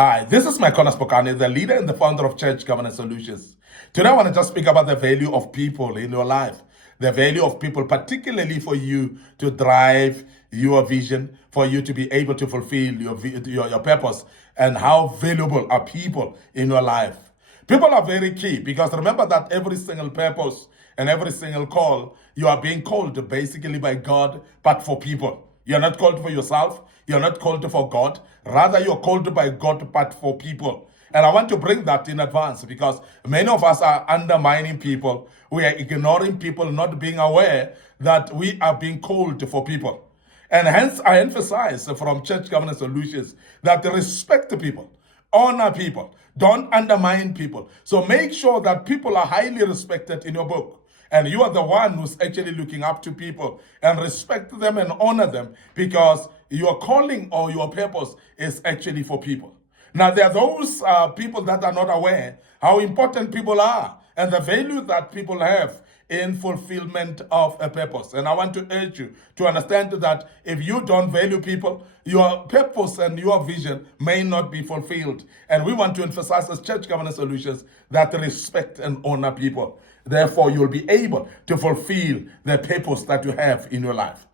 Hi, this is Micornus Phokane, the leader and the founder of Church Governance Solutions. Today I want to just speak about the value of people in your life. The value of people, particularly for you to drive your vision, for you to be able to fulfill your purpose, and how valuable are people in your life. People are very key because remember that every single purpose and every single call, you are being called basically by God, but for people. You're not called for yourself. You're not called for God. Rather, you're called by God, but for people. And I want to bring that in advance because many of us are undermining people. We are ignoring people, not being aware that we are being called for people. And hence, I emphasize from Church Governance Solutions that respect people, honor people, don't undermine people. So make sure that people are highly respected in your book. And you are the one who's actually looking up to people and respect them and honor them because your calling or your purpose is actually for people. Now, there are those people that are not aware how important people are and the value that people have in fulfillment of a purpose. And I want to urge you to understand that if you don't value people, your purpose and your vision may not be fulfilled. And we want to emphasize as Church Governance Solutions that respect and honor people. Therefore, you'll be able to fulfill the purpose that you have in your life.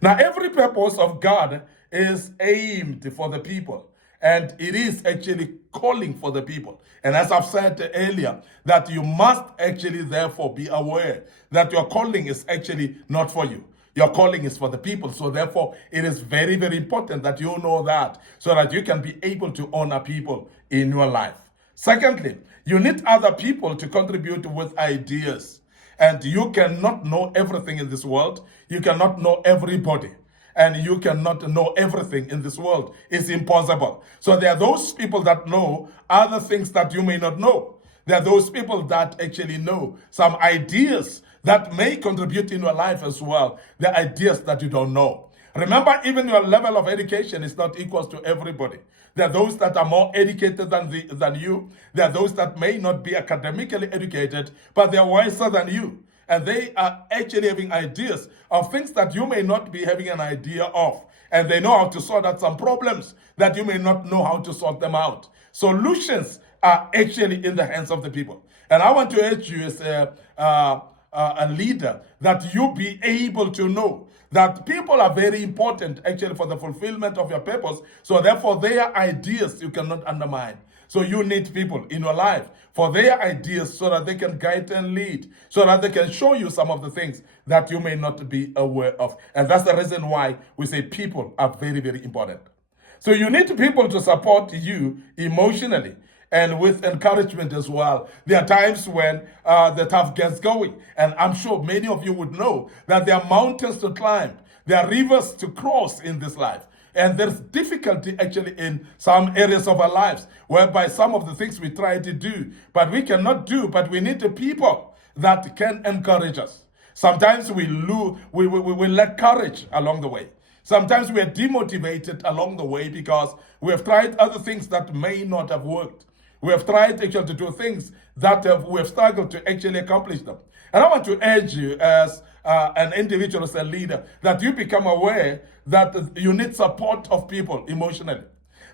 Now, every purpose of God is aimed for the people, and it is actually calling for the people. And as I've said earlier, that you must actually therefore be aware that your calling is actually not for you. Your calling is for the people. So therefore, it is very, very important that you know that so that you can be able to honor people in your life. Secondly, you need other people to contribute with ideas. And you cannot know everything in this world. You cannot know everybody. And you cannot know everything in this world. It's impossible. So there are those people that know other things that you may not know. There are those people that actually know some ideas that may contribute in your life as well. The ideas that you don't know. Remember, even your level of education is not equal to everybody. There are those that are more educated than you. There are those that may not be academically educated, but they are wiser than you. And they are actually having ideas of things that you may not be having an idea of. And they know how to sort out some problems that you may not know how to sort them out. Solutions are actually in the hands of the people. And I want to urge you as a leader that you be able to know that people are very important actually for the fulfillment of your purpose. So therefore, their ideas you cannot undermine. So you need people in your life for their ideas so that they can guide and lead, so that they can show you some of the things that you may not be aware of. And that's the reason why we say people are very, very important. So you need people to support you emotionally and with encouragement as well. There are times when the tough gets going. And I'm sure many of you would know that there are mountains to climb. There are rivers to cross in this life. And there's difficulty actually in some areas of our lives, whereby some of the things we try to do, but we cannot do, but we need the people that can encourage us. Sometimes we lack courage along the way. Sometimes we are demotivated along the way because we have tried other things that may not have worked. We have tried actually to do things that we have struggled to actually accomplish them. And I want to urge you as an individual, as a leader, that you become aware that you need support of people emotionally.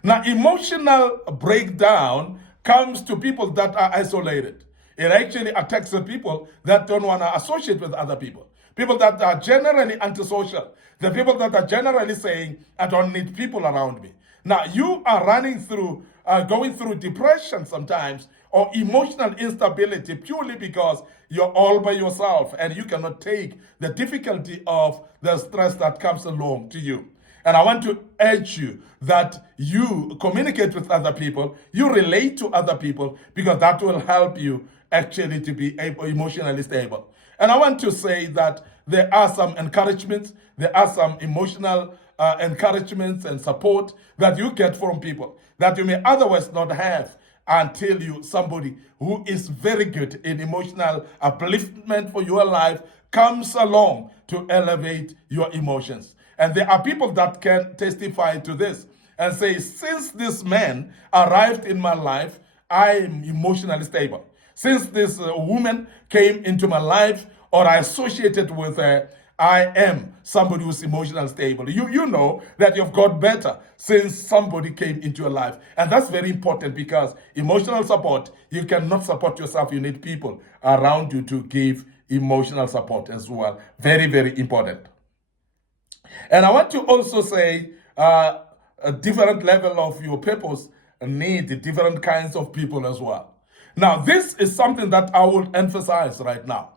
Now, emotional breakdown comes to people that are isolated. It actually attacks the people that don't want to associate with other people. People that are generally antisocial. The people that are generally saying, I don't need people around me. Now, you are going through depression sometimes or emotional instability purely because you're all by yourself and you cannot take the difficulty of the stress that comes along to you. And I want to urge you that you communicate with other people, you relate to other people, because that will help you actually to be emotionally stable. And I want to say that there are some encouragements, there are some emotional encouragements and support that you get from people that you may otherwise not have until somebody who is very good in emotional upliftment for your life comes along to elevate your emotions. And there are people that can testify to this and say, since this man arrived in my life, I am emotionally stable. Since this woman came into my life or I associated with her, I am somebody who's emotionally stable. You know that you've got better since somebody came into your life. And that's very important because emotional support, you cannot support yourself. You need people around you to give emotional support as well. Very, very important. And I want to also say a different level of your purpose need different kinds of people as well. Now, this is something that I will emphasize right now.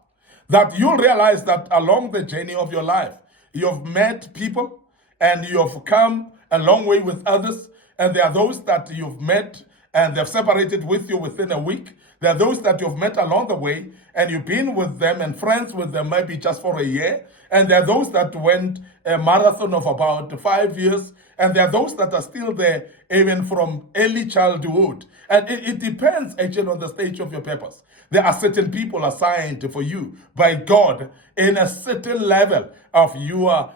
That you'll realize that along the journey of your life, you've met people and you've come a long way with others. And there are those that you've met and they've separated with you within a week. There are those that you've met along the way and you've been with them and friends with them maybe just for a year. And there are those that went a marathon of about 5 years. And there are those that are still there even from early childhood. And it depends actually on the stage of your purpose. There are certain people assigned for you by God in a certain level of your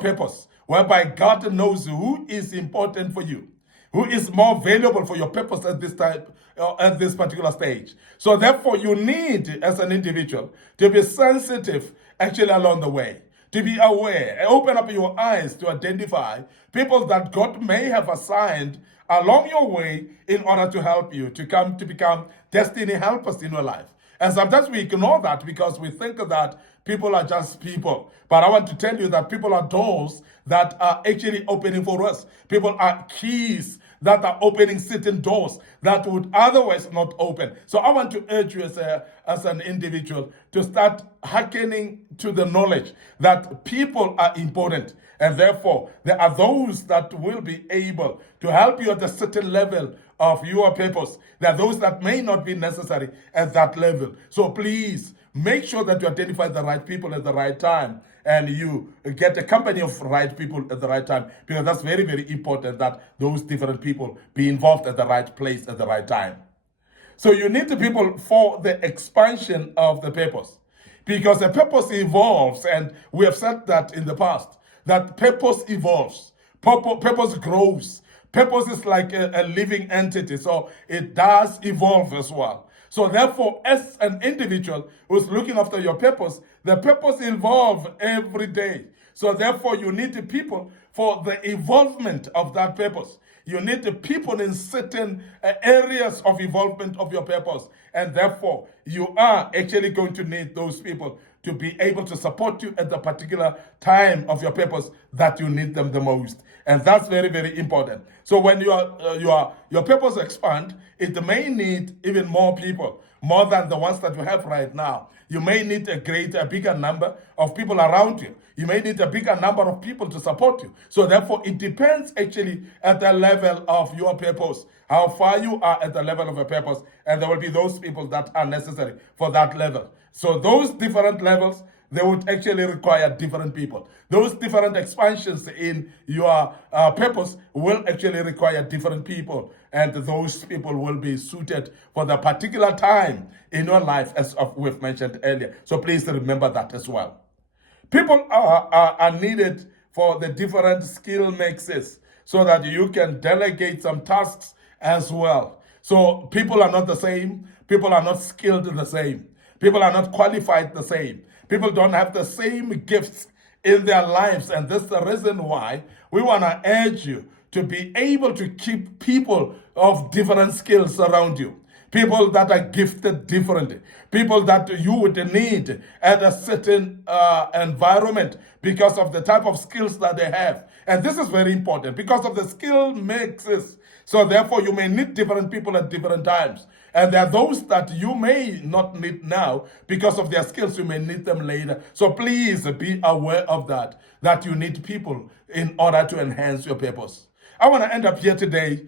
purpose, whereby God knows who is important for you, who is more valuable for your purpose at this particular stage. So therefore, you need, as an individual, to be sensitive actually along the way, to be aware, open up your eyes to identify people that God may have assigned along your way in order to help you to become destiny helpers in your life. And sometimes we ignore that because we think that people are just people. But I want to tell you that people are doors that are actually opening for us. People are keys that are opening certain doors that would otherwise not open. So I want to urge you as an individual to start hearkening to the knowledge that people are important. And therefore, there are those that will be able to help you at a certain level of your purpose. There are those that may not be necessary at that level. So please, make sure that you identify the right people at the right time and you get a company of right people at the right time, because that's very, very important that those different people be involved at the right place at the right time. So you need the people for the expansion of the purpose, because the purpose evolves, and we have said that in the past, that purpose evolves, purpose grows. Purpose is like a living entity, so it does evolve as well. So therefore, as an individual who's looking after your purpose, the purpose evolves every day. So therefore, you need the people for the evolvement of that purpose. You need the people in certain areas of evolvement of your purpose. And therefore, you are actually going to need those people to be able to support you at the particular time of your purpose that you need them the most. And that's very, very important. So when your purpose expand, it may need even more people, more than the ones that you have right now. You may need a bigger number of people around you. You may need a bigger number of people to support you. So therefore, it depends actually at the level of your purpose, how far you are at the level of a purpose, and there will be those people that are necessary for that level. So those different levels, they would actually require different people. Those different expansions in your purpose will actually require different people. And those people will be suited for the particular time in your life, as we've mentioned earlier. So please remember that as well. People are needed for the different skill mixes so that you can delegate some tasks as well. So people are not the same. People are not skilled the same. People are not qualified the same. People don't have the same gifts in their lives. And that's the reason why we want to urge you to be able to keep people of different skills around you. People that are gifted differently. People that you would need at a certain environment because of the type of skills that they have. And this is very important because of the skill mixes. So therefore, you may need different people at different times. And there are those that you may not need now because of their skills. You may need them later. So please be aware of that you need people in order to enhance your purpose. I want to end up here today.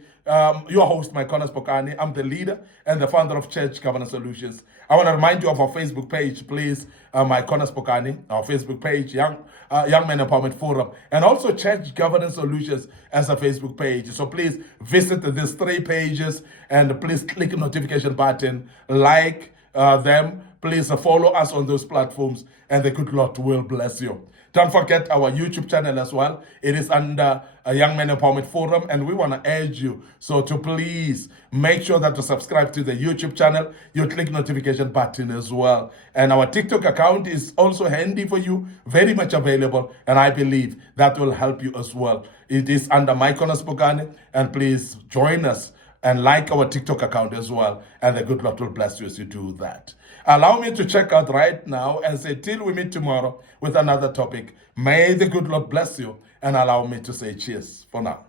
Your host, Micornus Phokane. I'm the leader and the founder of Church Governance Solutions. I want to remind you of our Facebook page, please, Micornus Phokane, our Facebook page, Young Men Empowerment Forum, and also Church Governance Solutions as a Facebook page. So please visit these 3 pages and please click the notification button, like them. Please follow us on those platforms, and the good Lord will bless you. Don't forget our YouTube channel as well. It is under a Young Men Empowerment Forum, and we want to urge you so to please make sure that you subscribe to the YouTube channel. You click notification button as well. And our TikTok account is also handy for you, very much available, and I believe that will help you as well. It is under Micornus Phokane, and please join us and like our TikTok account as well, and the good Lord will bless you as you do that. Allow me to check out right now and say, till we meet tomorrow with another topic, may the good Lord bless you, and allow me to say cheers for now.